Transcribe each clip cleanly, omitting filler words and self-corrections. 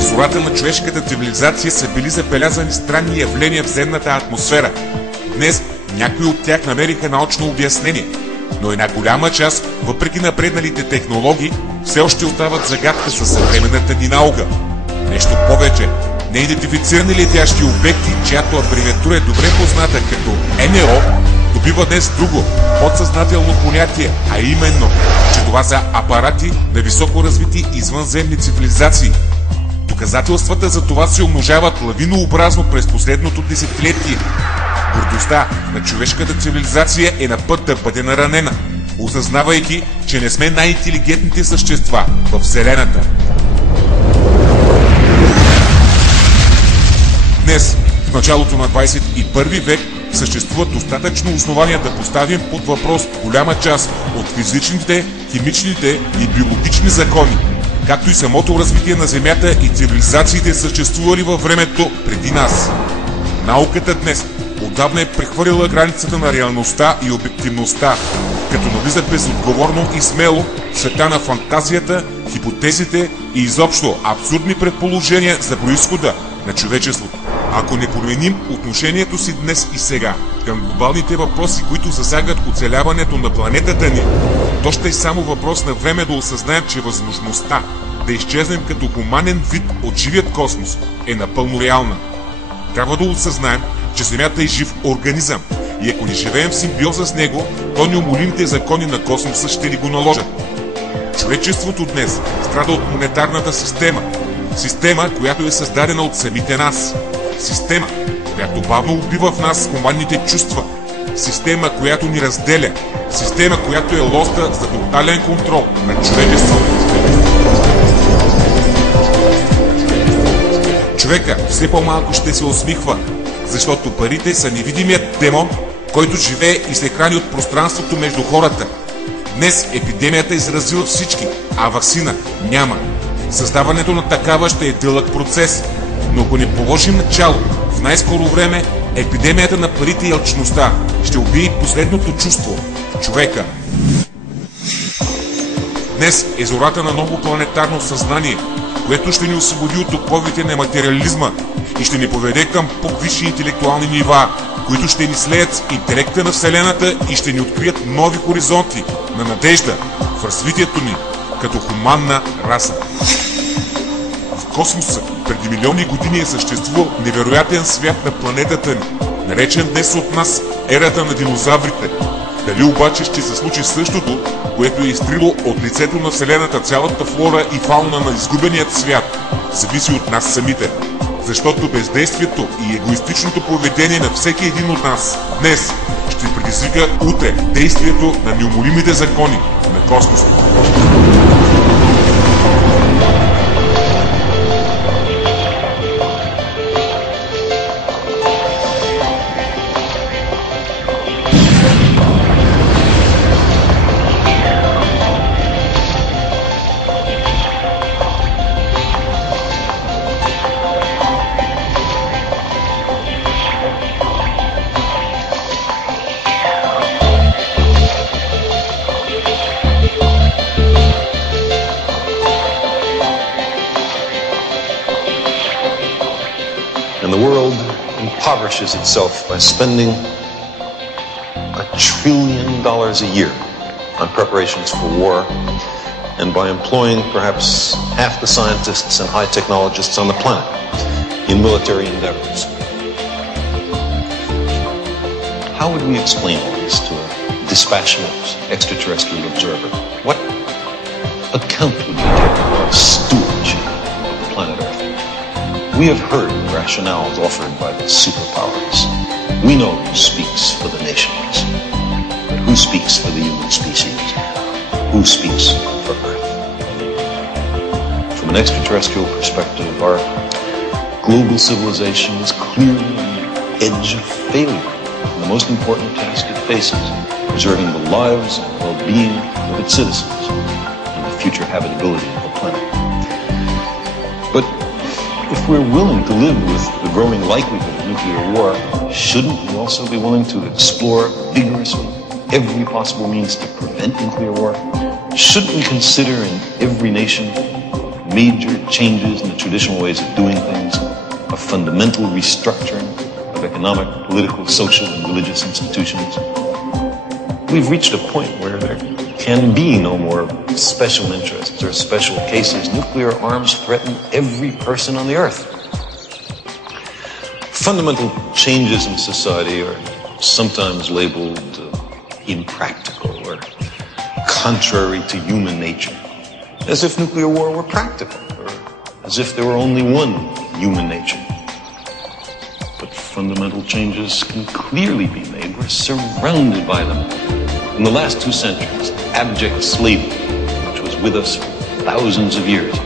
В зората на човешката цивилизация са били забелязани странни явления в земната атмосфера. Днес някои от тях намериха научно обяснение, но една голяма част, въпреки напредналите технологии, все още остават загадка със съвременната ни наука. Нещо повече, неидентифицирани летящи обекти, чиято абревиатура е добре позната като НЛО, добива днес друго, подсъзнателно понятие, а именно, че това са апарати на високо развити извънземни цивилизации. Доказателствата за това се умножават лавинообразно през последното десетилетие. Гордостта на човешката цивилизация е на път да бъде наранена, осъзнавайки, че не сме най-интелигентните същества в Вселената. Днес, в началото на 21 век, съществуват достатъчно основания да поставим под въпрос голяма част от физичните, химичните и биологични закони, както и самото развитие на Земята и цивилизациите, съществували във времето преди нас. Науката днес отдавна е прехвърлила границата на реалността и обективността, като навлиза безотговорно и смело в света на фантазията, хипотезите и изобщо абсурдни предположения за произхода на човечеството. Ако не променим отношението си днес и сега към глобалните въпроси, които засягат оцеляването на планетата ни, то ще е само въпрос на време да осъзнаем, че възможността да изчезнем като хуманен вид от живият космос е напълно реална. Трябва да осъзнаем, че Земята е жив организъм и ако не живеем в симбиоза с него, то неумолимите закони на космоса ще ни го наложат. Човечеството днес страда от монетарната система. Система, която е създадена от самите нас. Система, която бавно убива в нас хуманните чувства. Система, която ни разделя. Система, която е лоста за тотален контрол на човечеството. Човека все по-малко ще се усмихва, защото парите са невидимият демон, който живее и се храни от пространството между хората. Днес епидемията е заразила всички, а ваксина няма. Създаването на такава ще е дълъг процес, но ако не положим начало в най-скоро време, епидемията на парите и алчността ще убие последното чувство – човека. Днес е зората на ново планетарно съзнание, което ще ни освободи от оковите на материализма и ще ни поведе към по-висши интелектуални нива, които ще ни слеят с интелекта на Вселената и ще ни открият нови хоризонти на надежда в развитието ни като хуманна раса. В космоса преди милиони години е съществувал невероятен свят на планетата ни, наречен днес от нас ерата на динозаврите. Дали обаче ще се случи същото, което е изтрило от лицето на Вселената цялата флора и фауна на изгубеният свят, зависи от нас самите. Защото бездействието и егоистичното поведение на всеки един от нас днес ще предизвика утре действието на неумолимите закони на космоса. And the world impoverishes itself by spending $1 trillion a year on preparations for war and by employing perhaps half the scientists and high technologists on the planet in military endeavors. How would we explain all this to a dispassionate extraterrestrial observer? What account would we take of our stewardship of the planet Earth? We have heard rationales offered by the superpowers. We know who speaks for the nations. But who speaks for the human species? Who speaks for Earth? From an extraterrestrial perspective, our global civilization is clearly on the edge of failure. And the most important task it faces, preserving the lives and well-being of its citizens and the future habitability of the planet. But if we're willing to live with the growing likelihood of nuclear war, shouldn't we also be willing to explore vigorously every possible means to prevent nuclear war? Shouldn't we consider in every nation major changes in the traditional ways of doing things, a fundamental restructuring of economic, political, social, and religious institutions? We've reached a point where there can be no more special interests or special cases. Nuclear arms threaten every person on the earth. Fundamental changes in society are sometimes labeled impractical or contrary to human nature, as if nuclear war were practical, or as if there were only one human nature. But fundamental changes can clearly be made. We're surrounded by them. In the last 2 centuries, abject slavery, which was with us for thousands of years,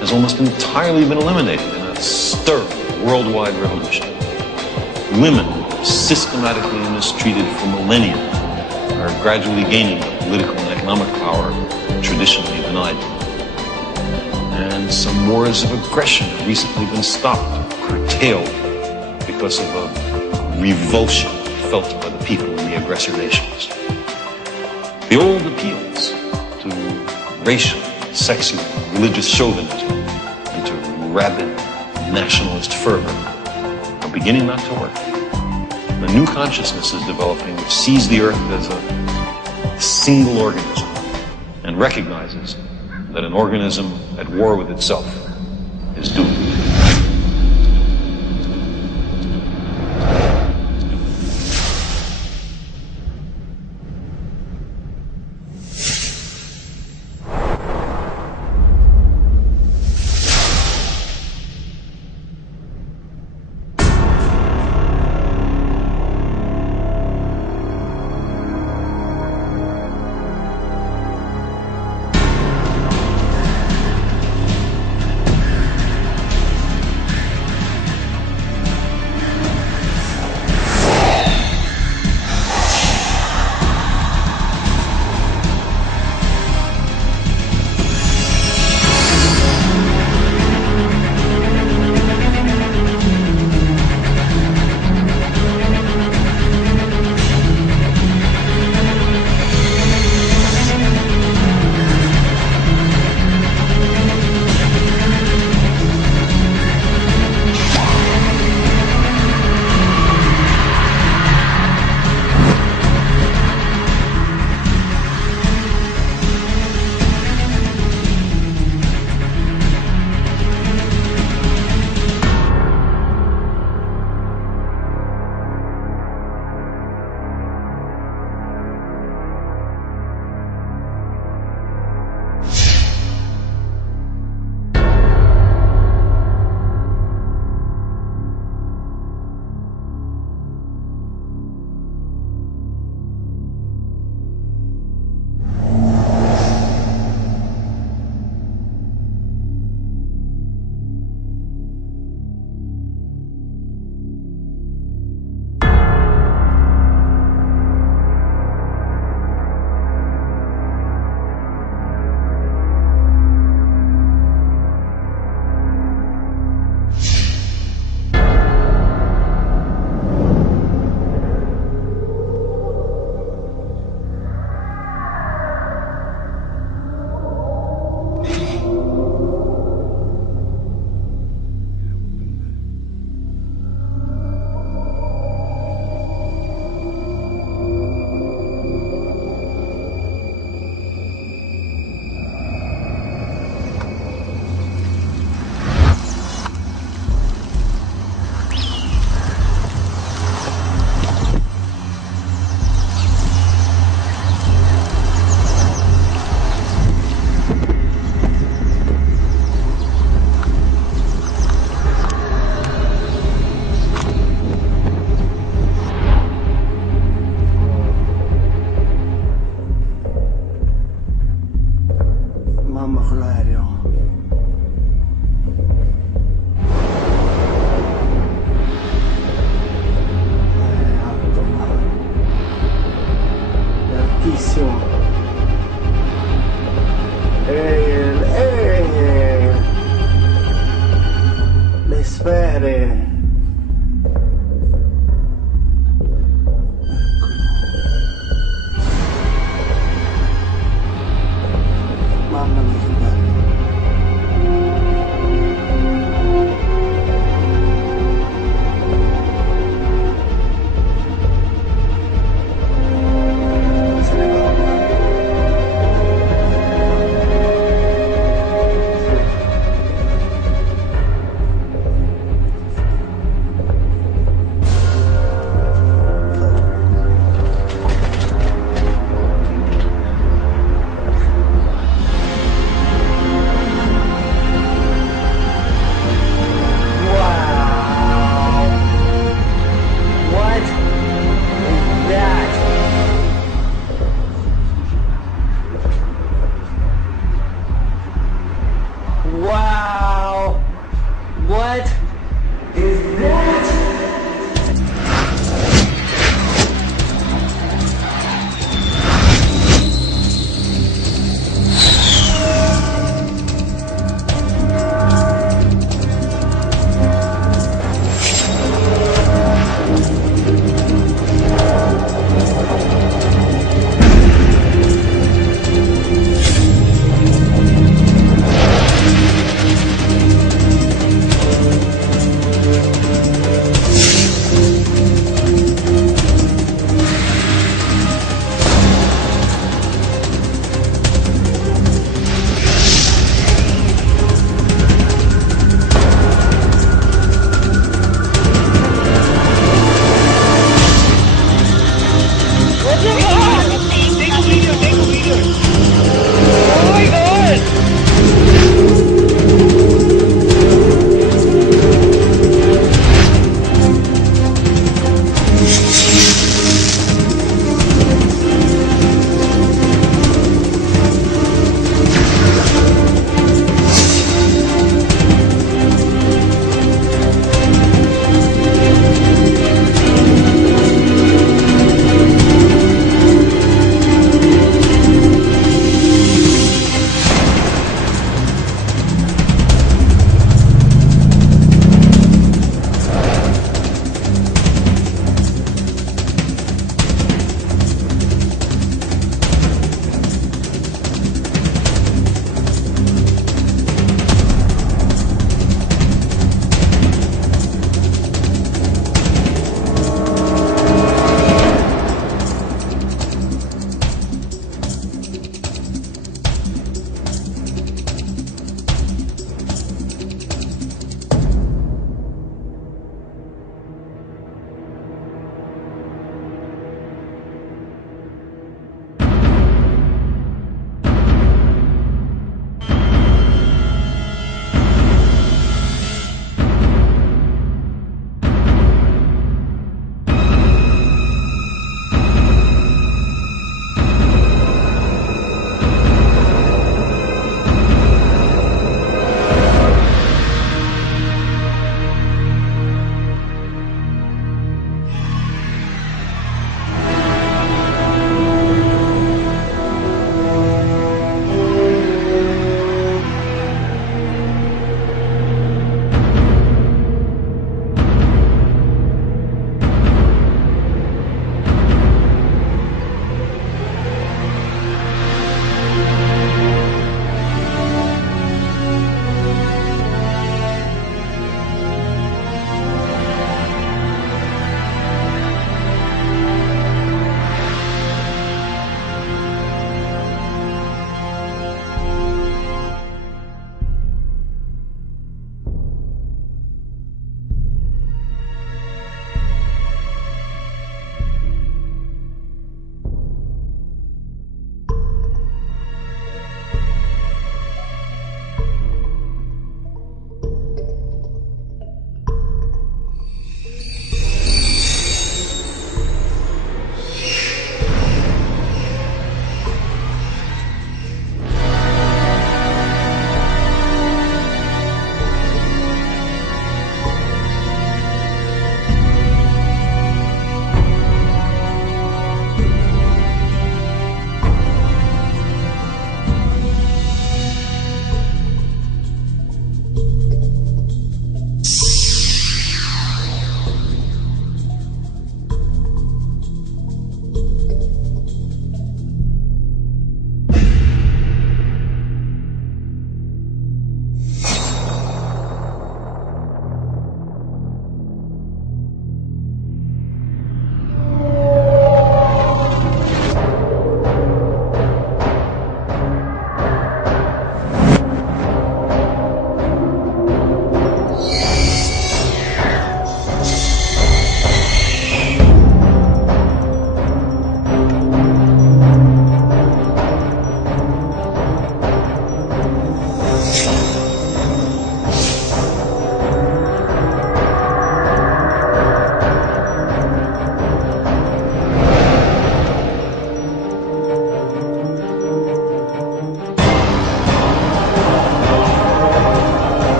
has almost entirely been eliminated in a stirring worldwide revolution. Women, systematically mistreated for millennia, are gradually gaining the political and economic power traditionally denied them. And some wars of aggression have recently been stopped, curtailed, because of a revulsion felt by the people in the aggressor nations. The old appeals to racial, sexual, religious chauvinism and to rabid nationalist fervor are beginning not to work. A new consciousness is developing which sees the earth as a single organism and recognizes that an organism at war with itself is doomed. bere. Mamma mia, che bello. Se ne va. Sì.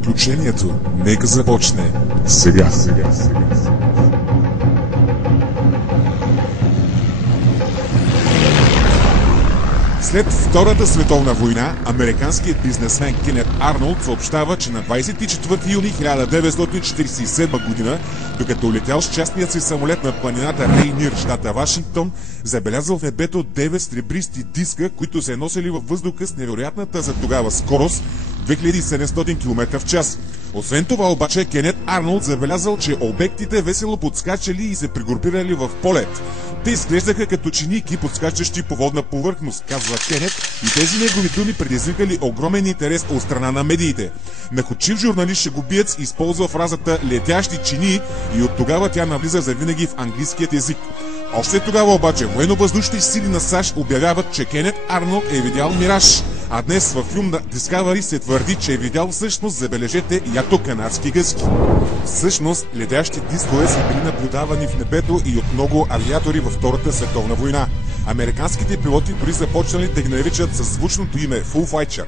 Приключението нека започне сега. След Втората световна война, американският бизнесмен Кенет Арнолд съобщава, че на 24 юни 1947 година, докато летял с частният си самолет на планината Рейнир, щата Вашингтон, забелязал в небето 9 сребристи диска, които се носили във въздуха с невероятната за тогава скорост 2700 км в час. Освен това обаче, Кенет Арнолд забелязал, че обектите весело подскачали и се пригрупирали в полет. Те изглеждаха като чиники, подскачащи по водна повърхност, казва Кенет, и тези негови думи предизвикали огромен интерес от страна на медиите. Находчив журналист шегобиец използва фразата «летящи чинии» и от тогава тя навлиза завинаги в английският език. Още тогава обаче военно-въздушни сили на САЩ обявяват, че Кенет Арнолд е видял мираж, а днес във филм на Discovery се твърди, че е видял всъщност, забележете, ято-канадски гъски. Всъщност, летящи дискове са били наблюдавани в небето и от много авиатори във Втората световна война. Американските пилоти дори започнали да ги наричат със звучното име Full Fighter.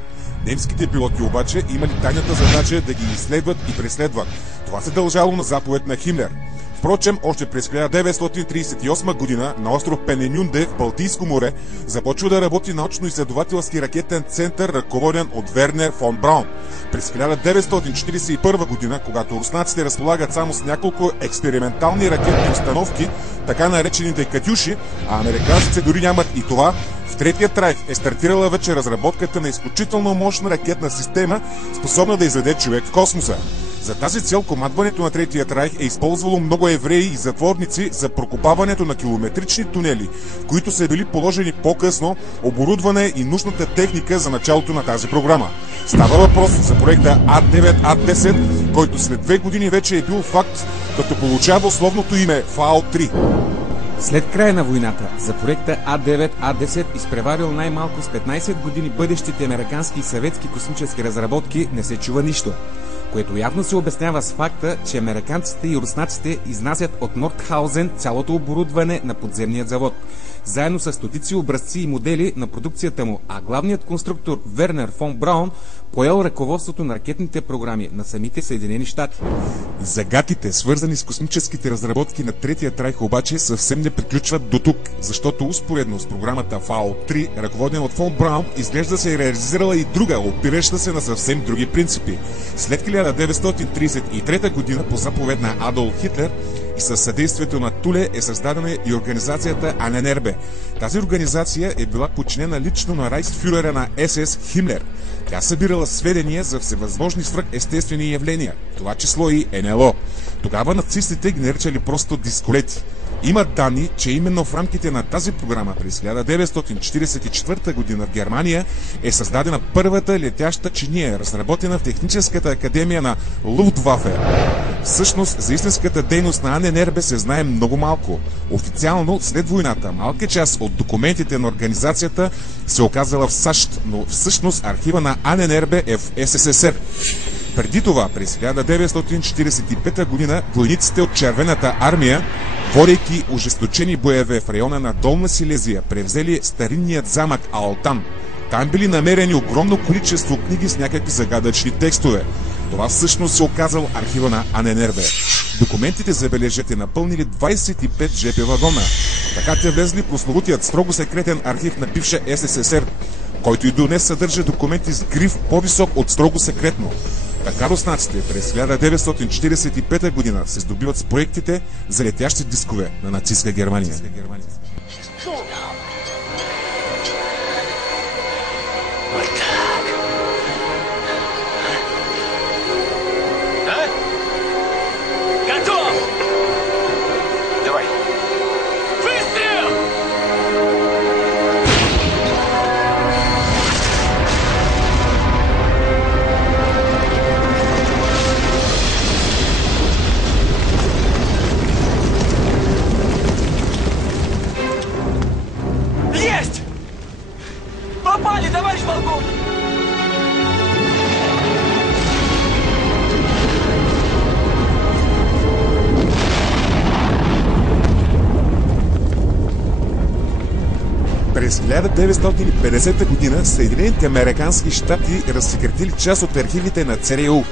Немските пилоти обаче имали тайната задача да ги изследват и преследват. Това се дължало на заповед на Химлер. Впрочем, още през 1938 година на остров Пененюнде в Балтийско море започва да работи научно-изследователски ракетен център, ръководен от Вернер фон Браун. През 1941 година, когато руснаците разполагат само с няколко експериментални ракетни установки, така наречените Катюши, а американците дори нямат и това, в Третия райх е стартирала вече разработката на изключително мощна ракетна система, способна да изведе човек в космоса. За тази цел командването на Третия райх е използвало много евреи и затворници за прокопаването на километрични тунели, в които са били положени по-късно оборудване и нужната техника за началото на тази програма. Става въпрос за проекта А9-А10, който след 2 години вече е бил факт, като получава условното име ФАО-3. След края на войната, за проекта А9-А10, изпреварил най-малко с 15 години бъдещите американски и съветски космически разработки, не се чува нищо, което явно се обяснява с факта, че американците и руснаците изнасят от Нордхаузен цялото оборудване на подземният завод, заедно с стотици образци и модели на продукцията му, а главният конструктор Вернер фон Браун поел ръководството на ракетните програми на самите Съединени щати. Загатите, свързани с космическите разработки на Третия райх, обаче съвсем не приключват до тук, защото успоредно с програмата ФАО-3, ръководена от фон Браун, изглежда се е реализирала и друга, опираща се на съвсем други принципи. След 1933 година по заповед на Адолф Хитлер и със съдействието на Туле е създадена и организацията Аненербе. Тази организация е била подчинена лично на райхсфюрера на СС Химлер. Тя събирала сведения за всевъзможни свръхестествени явления, това число и НЛО. Тогава нацистите ги наричали просто дисколети. Има данни, че именно в рамките на тази програма през 1944 година в Германия е създадена първата летяща чиния, разработена в Техническата академия на Луфтвафе. Всъщност, за истинската дейност на Аненербе се знае много малко. Официално, след войната, малка част от документите на организацията се оказала в САЩ, но всъщност архива на Аненербе е в СССР. Преди това, през 1945 година, войниците от Червената армия, водейки ожесточени боеве в района на Долна Силезия, превзели старинният замък Алтан. Там били намерени огромно количество книги с някакви загадъчни текстове. Това всъщност се оказал архива на Аненербе. Документите, забележете, напълнили 25 ЖП вагона. Така те влезли прословутият строго секретен архив на бивша СССР, който и до днес съдържа документи с гриф по-висок от строго секретно. Така руснаците през 1945 година се здобиват с проектите за летящи дискове на нацистска Германия. През 1950 година Съединените американски щати разсекретили част от архивите на ЦРУ.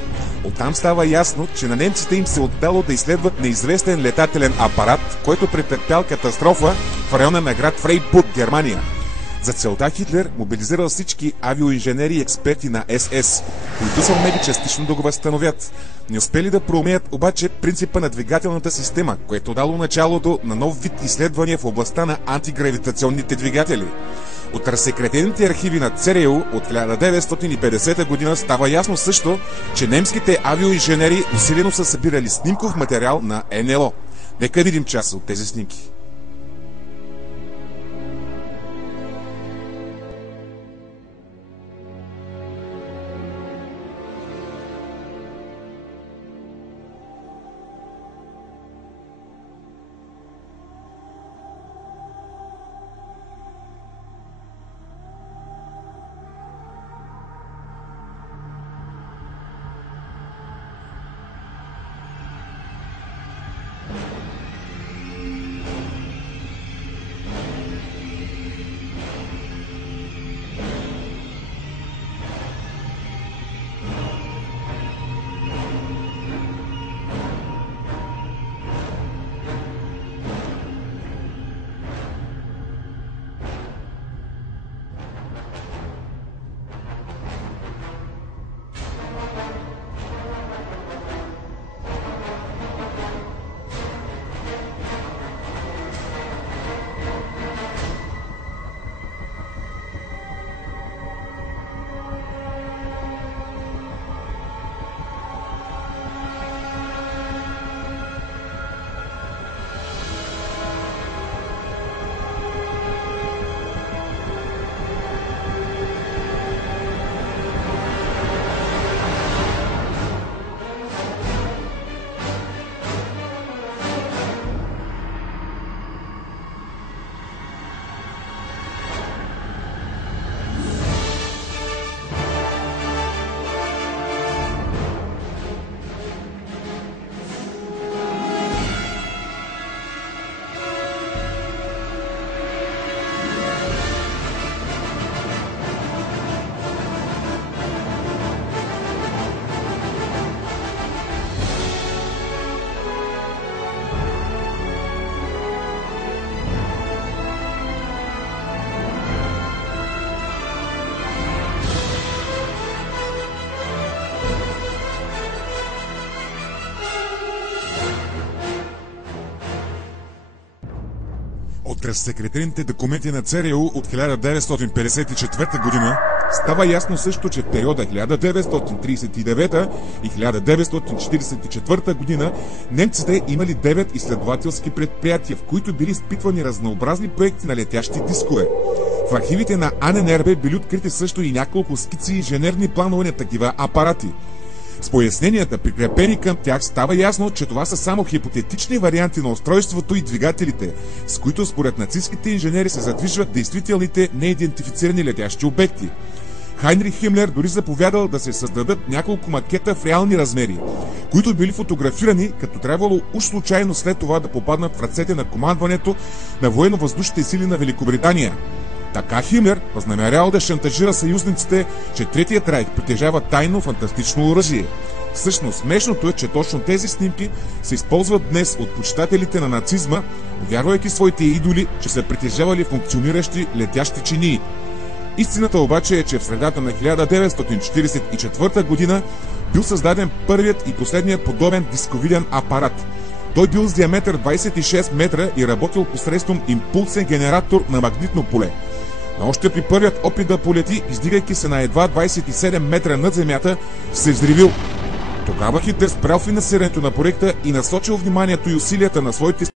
Оттам става ясно, че на немците им се отдало да изследват неизвестен летателен апарат, който претърпял катастрофа в района на град Фрейбург, Германия. За целта Хитлер мобилизирал всички авиоинженери и експерти на СС, които са умели частично да го възстановят. Не успели да проумеят обаче принципа на двигателната система, което дало началото на нов вид изследвания в областта на антигравитационните двигатели. От разсекретените архиви на ЦРУ от 1950 година става ясно също, че немските авиоинженери усилено са събирали снимков материал на НЛО. Нека видим част от тези снимки. От разсекретените документи на ЦРУ от 1954 година става ясно също, че в периода 1939 и 1944 година немците имали 9 изследователски предприятия, в които били изпитвани разнообразни проекти на летящи дискове. В архивите на АННРБ били открити също и няколко скици и инженерни планове на такива апарати. С поясненията, прикрепени към тях, става ясно, че това са само хипотетични варианти на устройството и двигателите, с които според нацистските инженери се задвижват действителните неидентифицирани летящи обекти. Хайнрих Химлер дори заповядал да се създадат няколко макета в реални размери, които били фотографирани, като трябвало уж случайно след това да попаднат в ръцете на командването на военно-въздушните сили на Великобритания. Така Химлер възнамерял да шантажира съюзниците, че Третият райх притежава тайно фантастично оръжие. Всъщност, смешното е, че точно тези снимки се използват днес от почитателите на нацизма, вярвайки своите идоли, че са притежавали функциониращи летящи чинии. Истината обаче е, че в средата на 1944 година бил създаден първият и последният подобен дисковиден апарат. Той бил с диаметър 26 метра и работил посредством импулсен генератор на магнитно поле. Но още при първият опит да полети, издигайки се на едва 27 метра над земята, се взривил. Тогава Хитлер спрял финансирането на проекта и насочил вниманието и усилията на своите